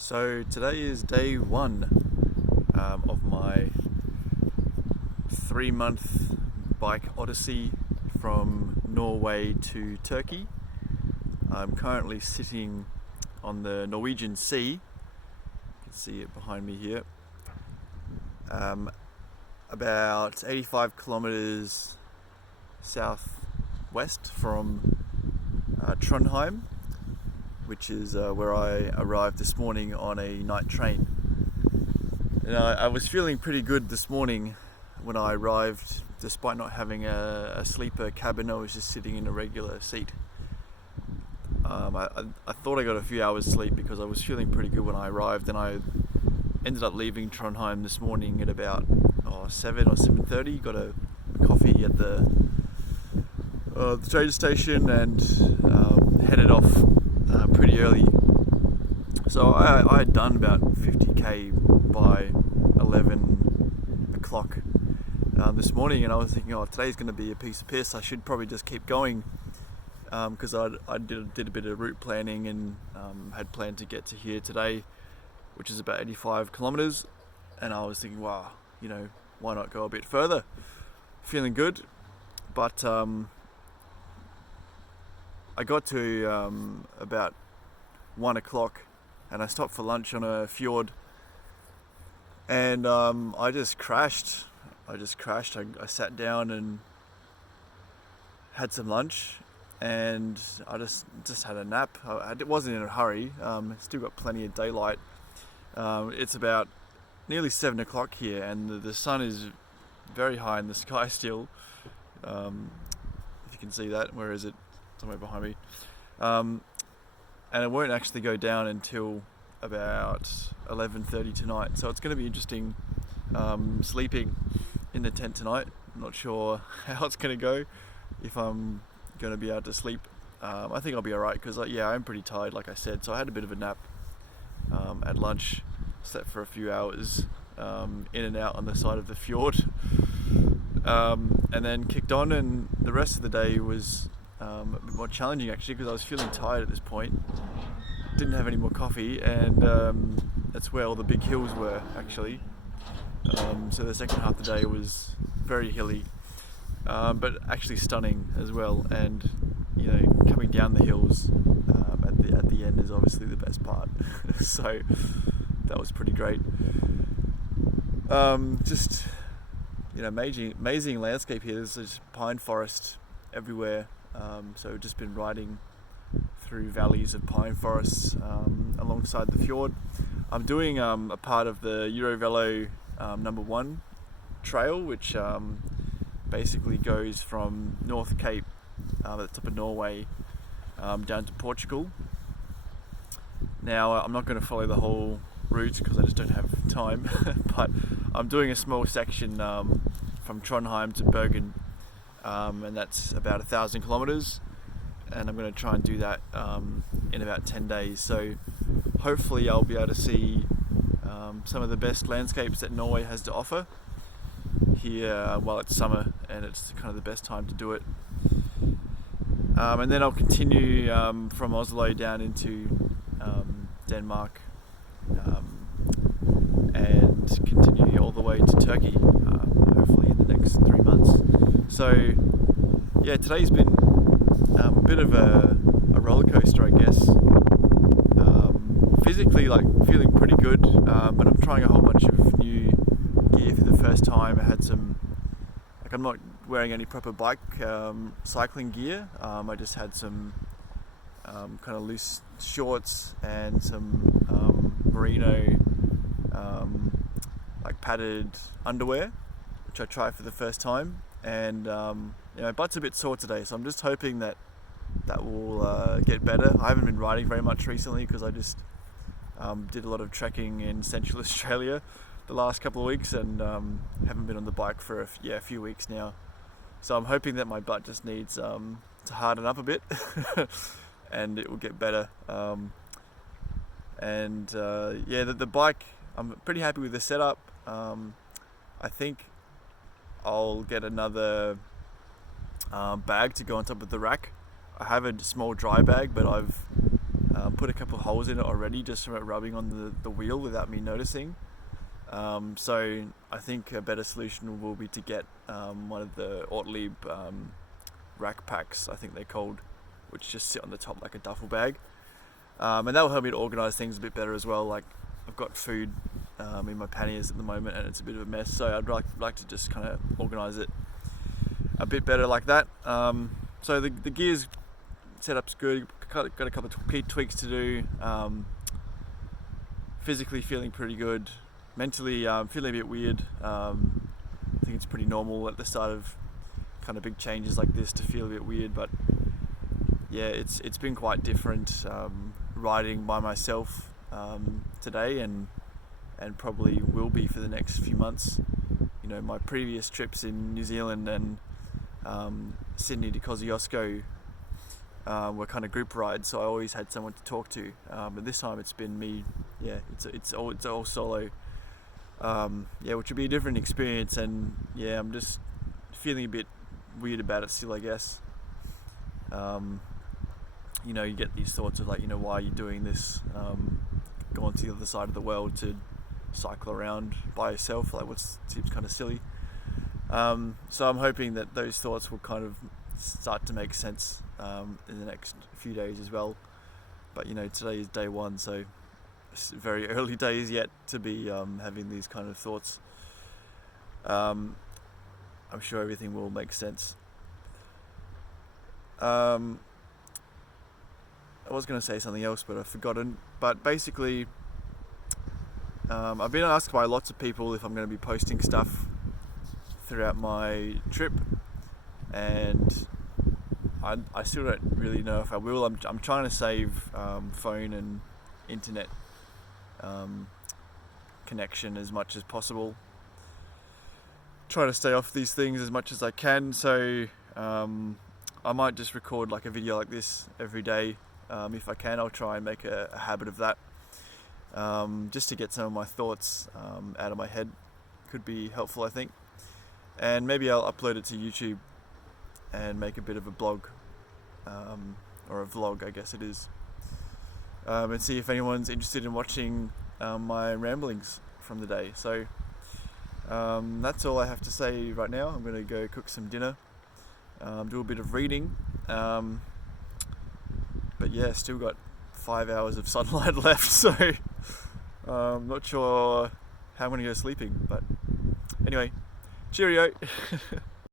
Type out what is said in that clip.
So today is day one of my 3-month bike odyssey from Norway to Turkey. I'm currently sitting on the Norwegian Sea. You can see it behind me here. About 85 kilometers southwest from Trondheim, which is where I arrived this morning on a night train. And I was feeling pretty good this morning when I arrived, despite not having a sleeper cabin. I was just sitting in a regular seat. I thought I got a few hours sleep because I was feeling pretty good when I arrived, and I ended up leaving Trondheim this morning at about 7 or 7:30. Got a coffee at the train station and headed off pretty early. So I had done about 50k by 11 o'clock this morning, and I was thinking, today's going to be a piece of piss. I should probably just keep going because I did a bit of route planning and had planned to get to here today, which is about 85 kilometers. And I was thinking, wow, why not go a bit further? Feeling good, but I got to about 1 o'clock and I stopped for lunch on a fjord, and I just crashed. I sat down and had some lunch, and I just had a nap. I wasn't in a hurry. Still got plenty of daylight. It's about nearly 7 o'clock here, and the sun is very high in the sky still. If you can see that. Where is it? Somewhere behind me. And it won't actually go down until about 11:30 tonight. So it's going to be interesting sleeping in the tent tonight. I'm not sure how it's going to go, if I'm going to be able to sleep. I think I'll be alright because I'm pretty tired, like I said. So I had a bit of a nap at lunch, slept for a few hours in and out on the side of the fjord, and then kicked on, and the rest of the day was a bit more challenging actually, because I was feeling tired at this point. Didn't have any more coffee, and that's where all the big hills were actually. So the second half of the day was very hilly, but actually stunning as well. And coming down the hills at the end is obviously the best part. So that was pretty great. Just amazing landscape here. There's just pine forest everywhere. So just been riding through valleys of pine forests alongside the fjord. I'm doing a part of the Eurovelo number 1 trail, which basically goes from North Cape at the top of Norway down to Portugal. Now I'm not going to follow the whole route because I just don't have time, but I'm doing a small section from Trondheim to Bergen, and that's about 1,000 kilometers, and I'm going to try and do that in about 10 days. So hopefully I'll be able to see some of the best landscapes that Norway has to offer here while it's summer, and it's kind of the best time to do it. And then I'll continue from Oslo down into Denmark, and continue all the way to Turkey, hopefully in the next 3 months. So today's been a bit of a roller coaster, I guess. Physically, feeling pretty good, but I'm trying a whole bunch of new gear for the first time. I had I'm not wearing any proper bike cycling gear. I just had some kind of loose shorts and some merino padded underwear, which I tried for the first time. And my butt's a bit sore today, so I'm just hoping that will get better. I haven't been riding very much recently because I just did a lot of trekking in Central Australia the last couple of weeks, and haven't been on the bike for a few weeks now. So I'm hoping that my butt just needs to harden up a bit and it will get better. The bike, I'm pretty happy with the setup. I think I'll get another bag to go on top of the rack. I have a small dry bag, but I've put a couple of holes in it already just from it rubbing on the wheel without me noticing. So I think a better solution will be to get one of the Ortlieb rack packs, I think they're called, which just sit on the top like a duffel bag. And that will help me to organise things a bit better as well. Like I've got food in my panniers at the moment and it's a bit of a mess, so I'd like to just kind of organise it a bit better like that. So the gears setup's good, got a couple of key tweaks to do. Physically feeling pretty good, mentally feeling a bit weird. I think it's pretty normal at the start of kind of big changes like this to feel a bit weird, but yeah, it's been quite different riding by myself today and probably will be for the next few months. You know, my previous trips in New Zealand and Sydney to Kosciuszko were kind of group rides, so I always had someone to talk to. But this time it's been me. Yeah, it's all solo. Yeah, which would be a different experience, and yeah, I'm just feeling a bit weird about it still, I guess. You know, you get these thoughts of like, you know, why are you doing this? Going to the other side of the world to cycle around by yourself, like seems kind of silly. So I'm hoping that those thoughts will kind of start to make sense in the next few days as well. But you know, today is day one, so it's very early days yet to be having these kind of thoughts. I'm sure everything will make sense. I was going to say something else, but I've forgotten. But basically, I've been asked by lots of people if I'm going to be posting stuff throughout my trip, and I still don't really know if I will. I'm trying to save phone and internet connection as much as possible. Try to stay off these things as much as I can. So I might just record like a video like this every day. If I can, I'll try and make a habit of that. Just to get some of my thoughts out of my head. Could be helpful, I think. And maybe I'll upload it to YouTube and make a bit of a blog, or a vlog, I guess it is, and see if anyone's interested in watching my ramblings from the day. So that's all I have to say right now. I'm going to go cook some dinner, do a bit of reading, but yeah, still got 5 hours of sunlight left, so I'm not sure how I'm going to go sleeping, but anyway, cheerio.